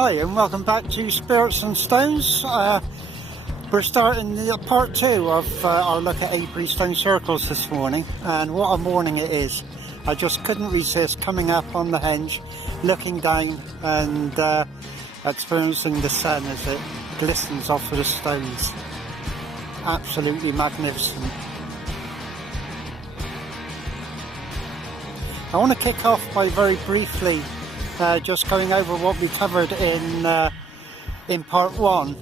Hi and welcome back to Spirits and Stones. We're starting the part 2 of our look at Avebury stone circles this morning, and what a morning it is. I just couldn't resist coming up on the henge, looking down and experiencing the sun as it glistens off of the stones. Absolutely magnificent. I want to kick off by very briefly just going over what we covered in part 1,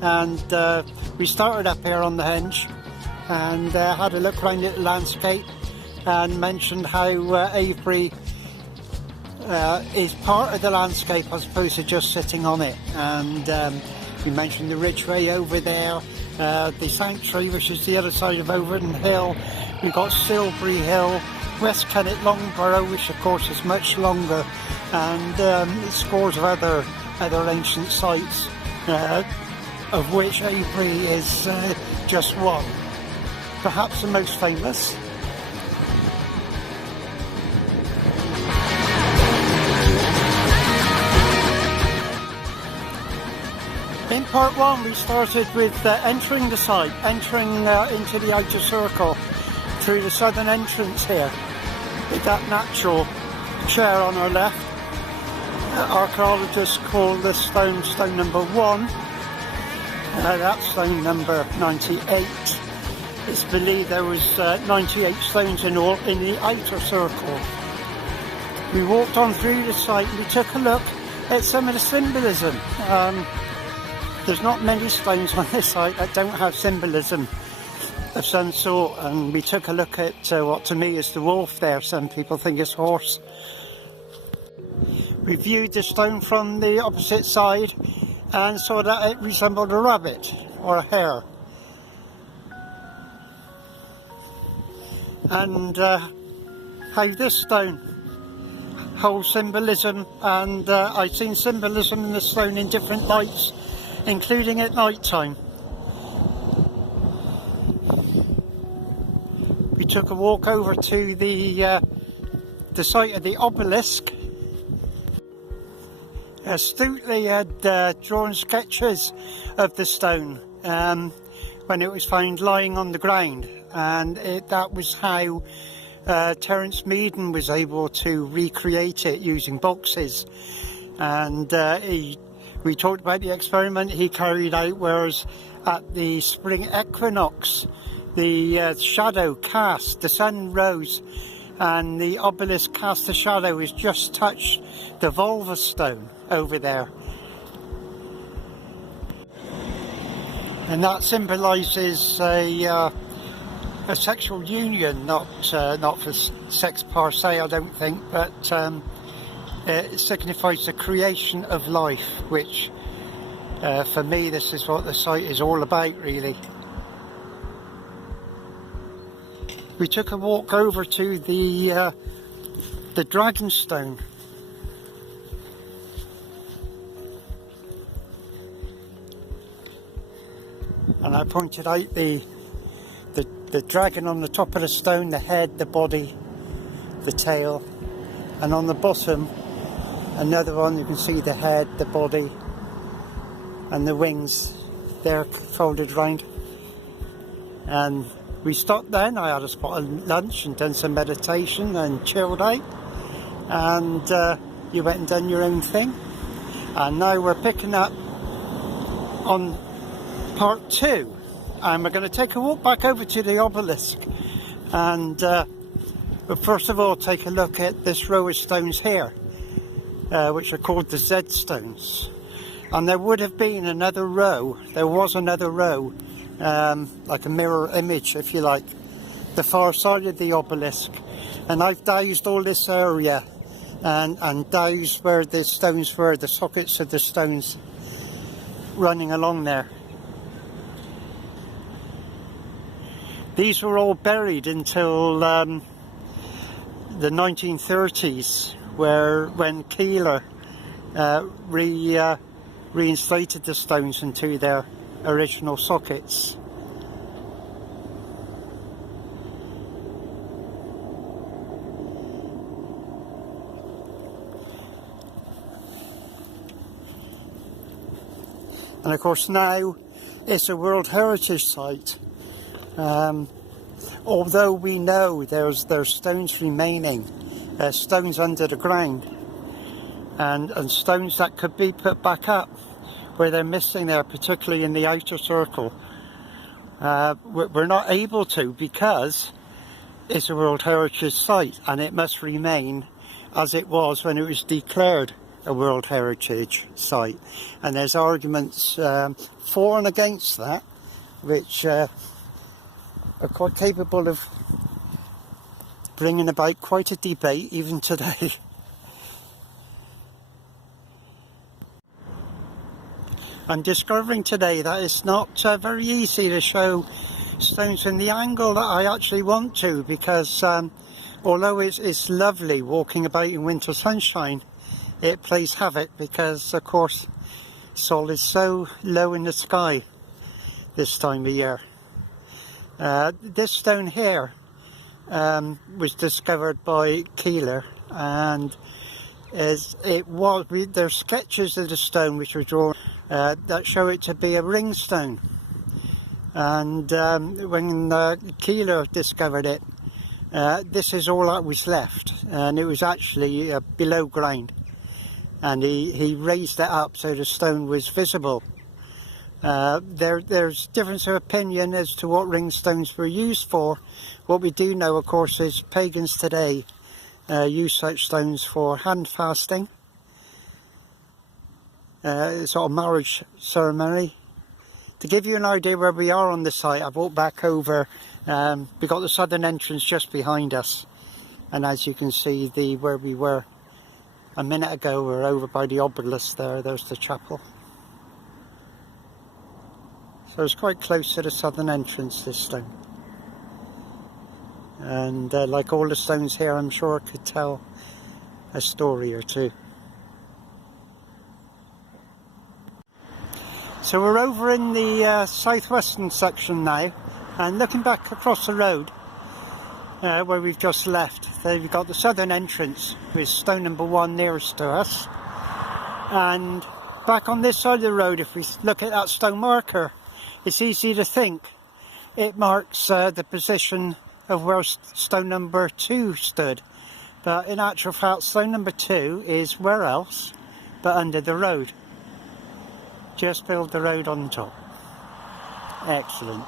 and we started up here on the henge and had a look around at the landscape and mentioned how Avebury is part of the landscape as opposed to just sitting on it, and we mentioned the Ridgeway over there, the Sanctuary, which is the other side of Overton Hill. We've got Silbury Hill, West Kennet Longborough, which of course is much longer, and scores of other ancient sites, of which Avebury is just one, perhaps the most famous. In part 1 we started with entering the site, entering into the outer circle through the southern entrance here, with that natural chair on our left. Archaeologists call this stone number 1. That's stone number 98. It's believed there was 98 stones in all in the outer circle. We walked on through the site and we took a look at some of the symbolism. There's not many stones on this site that don't have symbolism of some sort, and we took a look at what to me is the wolf there. Some people think it's horse. We viewed the stone from the opposite side and saw that it resembled a rabbit or a hare. And how this stone holds symbolism, and I've seen symbolism in the stone in different lights, including at night time. We took a walk over to the site of the obelisk. Astutely had drawn sketches of the stone when it was found lying on the ground, and that was how Terence Meaden was able to recreate it using boxes. And we talked about the experiment he carried out, whereas at the spring equinox the shadow cast, the sun rose and the obelisk cast a shadow which just touched the vulva stone over there, and that symbolises a sexual union, not for sex per se, I don't think, but it signifies the creation of life, which for me this is what the site is all about, really. We took a walk over to the dragon stone. And I pointed out the dragon on the top of the stone, the head, the body, the tail, and on the bottom another one. You can see the head, the body, and the wings there folded round. And we stopped then. I had a spot of lunch and done some meditation and chilled out, and you went and done your own thing. And now we're picking up on part 2, and we're going to take a walk back over to the obelisk, and but first of all take a look at this row of stones here, which are called the Z stones. And there would have been another row, there was another row, like a mirror image if you like, the far side of the obelisk, and I've dowsed all this area and dowsed where the stones were, the sockets of the stones running along there. These were all buried until the 1930s, when Keeler reinstated the stones into their original sockets. And of course now it's a World Heritage Site. Although we know there's stones remaining, stones under the ground, and stones that could be put back up where they're missing there, particularly in the outer circle. We're not able to, because it's a World Heritage Site and it must remain as it was when it was declared a World Heritage Site. And there's arguments for and against that, which are quite capable of bringing about quite a debate even today. I'm discovering today that it's not very easy to show stones in the angle that I actually want to, because although it's lovely walking about in winter sunshine, it plays havoc because of course Sol is so low in the sky this time of year. This stone here was discovered by Keeler, and there's sketches of the stone which were drawn that show it to be a ring stone. And when Keeler discovered it, this is all that was left, and it was actually below ground, and he raised it up so the stone was visible. There's difference of opinion as to what ring stones were used for. What we do know, of course, is pagans today use such stones for hand fasting, sort of marriage ceremony. To give you an idea where we are on the site, I've walked back over. We've got the southern entrance just behind us, and as you can see, where we were a minute ago, we're over by the obelisk there. There's the chapel. So it's quite close to the southern entrance, this stone. And like all the stones here, I'm sure it could tell a story or two. So we're over in the southwestern section now, and looking back across the road where we've just left, there we've got the southern entrance with stone number 1 nearest to us. And back on this side of the road, if we look at that stone marker, it's easy to think it marks the position of where stone number 2 stood. But in actual fact, stone number 2 is where else but under the road. Just build the road on top. Excellent.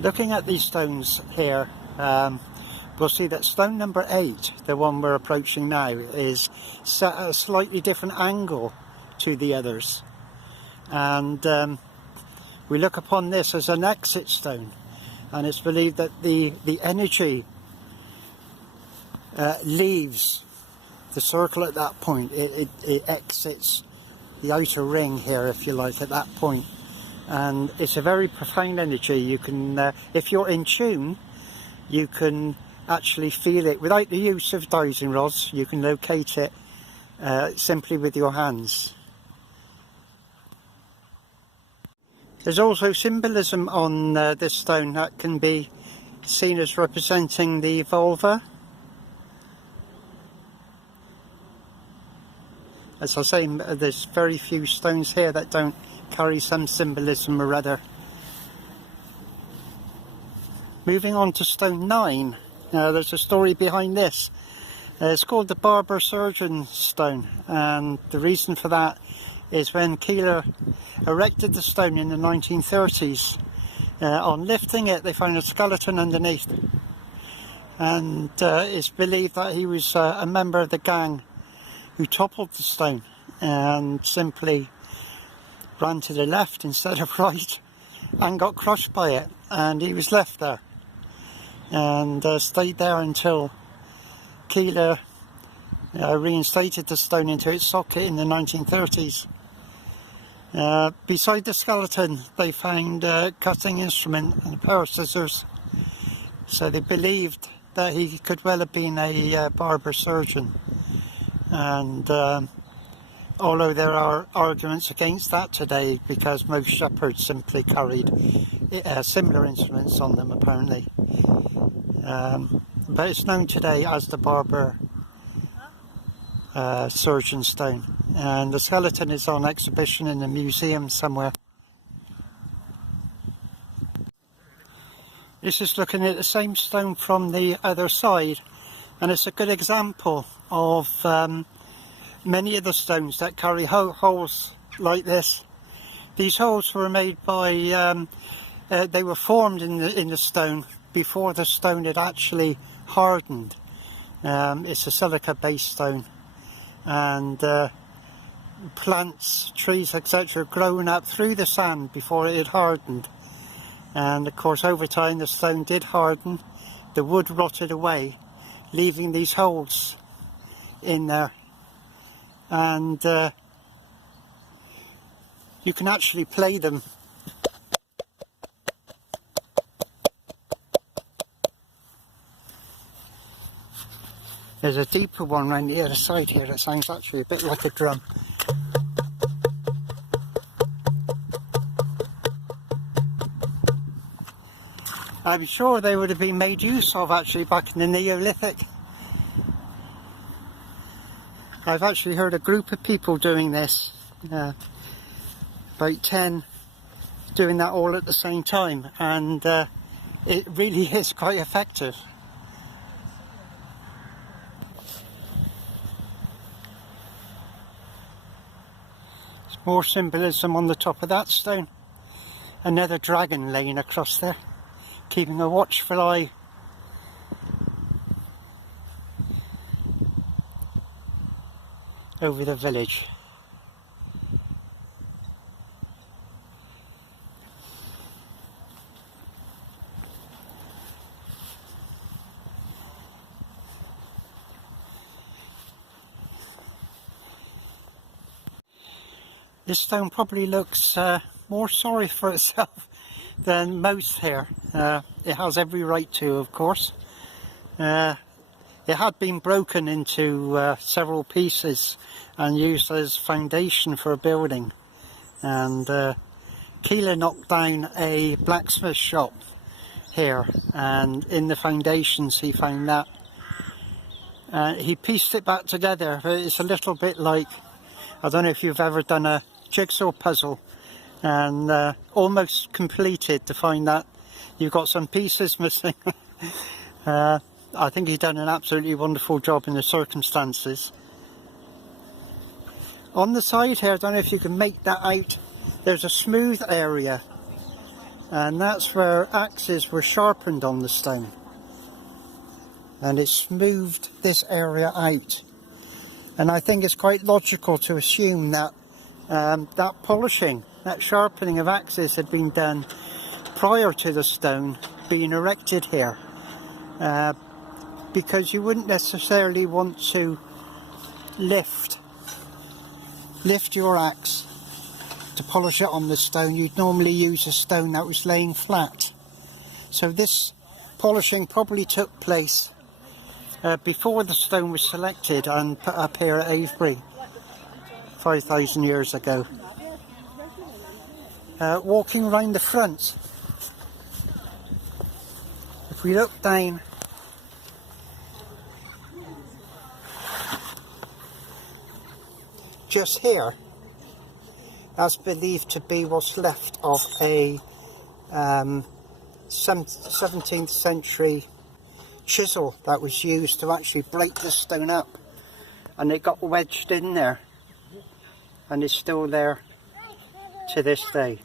Looking at these stones here, we'll see that stone number 8, the one we're approaching now, is set at a slightly different angle to the others. And we look upon this as an exit stone, and it's believed that the energy leaves the circle at that point. It exits the outer ring here, if you like, at that point. And it's a very profound energy. You can, if you're in tune, you can actually feel it without the use of dowsing rods. You can locate it simply with your hands. There's also symbolism on this stone that can be seen as representing the vulva. As I say, there's very few stones here that don't carry some symbolism or other. Moving on to stone 9, there's a story behind this. It's called the Barber Surgeon stone, and the reason for that is when Keeler erected the stone in the 1930s, on lifting it they found a skeleton underneath, and it's believed that he was a member of the gang who toppled the stone and simply ran to the left instead of right and got crushed by it, and he was left there and stayed there until Keeler reinstated the stone into its socket in the 1930s. Beside the skeleton they found a cutting instrument and a pair of scissors, so they believed that he could well have been a barber surgeon. And although there are arguments against that today, because most shepherds simply carried similar instruments on them apparently, but it's known today as the Barber Surgeon Stone, and the skeleton is on exhibition in a museum somewhere. This is looking at the same stone from the other side, and it's a good example of many of the stones that carry holes like this. These holes were made by, they were formed in the stone before the stone had actually hardened. It's a silica based stone, and plants, trees, etc. grown up through the sand before it had hardened. And of course over time the stone did harden, the wood rotted away, leaving these holes in there, and you can actually play them. There's a deeper one around the other side here that sounds actually a bit like a drum. I'm sure they would have been made use of actually back in the Neolithic. I've actually heard a group of people doing this, about 10 doing that all at the same time, and it really is quite effective. There's more symbolism on the top of that stone. Another dragon laying across there, keeping a watchful eye. Over the village. This stone probably looks more sorry for itself than most here. It has every right to, of course. It had been broken into several pieces and used as foundation for a building. And Keeler knocked down a blacksmith shop here, and in the foundations he found that. He pieced it back together. It's a little bit like, I don't know if you've ever done a jigsaw puzzle and almost completed to find that you've got some pieces missing. I think he's done an absolutely wonderful job in the circumstances. On the side here, I don't know if you can make that out, there's a smooth area, and that's where axes were sharpened on the stone, and it smoothed this area out. And I think it's quite logical to assume that that polishing, that sharpening of axes had been done prior to the stone being erected here. Because you wouldn't necessarily want to lift your axe to polish it on the stone. You'd normally use a stone that was laying flat. So this polishing probably took place before the stone was selected and put up here at Avebury 5,000 years ago. Walking around the front, if we look down, just here, that's believed to be what's left of a 17th century chisel that was used to actually break this stone up, and it got wedged in there, and it's still there to this day.